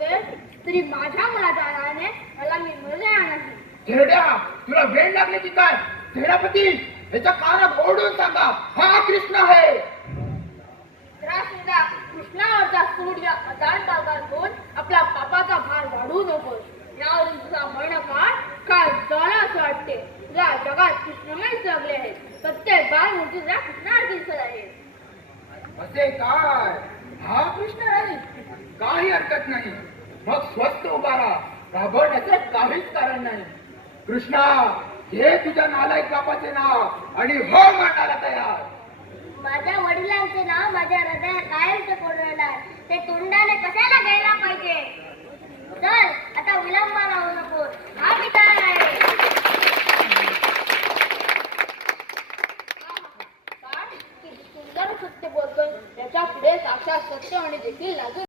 नसेल तरी माझ्या मुलाच्या आधाराने मला मी मरणार नाही. थेरड्या, तुला वेळ लागली की काय? सेनापती, याच्या कानात ओढून सांगा, हा कृष्ण आहे. त्रासलेला कृष्णावरचा सूर्य अदान पालकार होऊन आपला पापाचा भार वाढवू नकोस. यावरून तुझा मरणकाळ काय झाला असं वाटते. या जगात कृष्णमय जगले आहेत. प्रत्येक बाळ मूर्ती तुझ्या कृष्णावरती दिसत आहे. असे काय? हा कृष्ण नाही, काही हरकत नाही. मग स्वस्त उभा राहा, घाबरण्याचं काहीच कारण नाही. कृष्णा, हे तुझ्या नालायक बापाचे नाव आणि हो मानायला तयार. माझ्या वडिलांचे नाव माझ्या हृदयात कायमचे कोरलेलं आहे. ते तोंडाने कशाला घ्यायला पाहिजे? चल, आता विलंबाला होऊ नको. हा विचार आहे. सुंदर सत्य बोलतोय, त्याच्या पुढे साक्षात सत्य आणि देखील लागू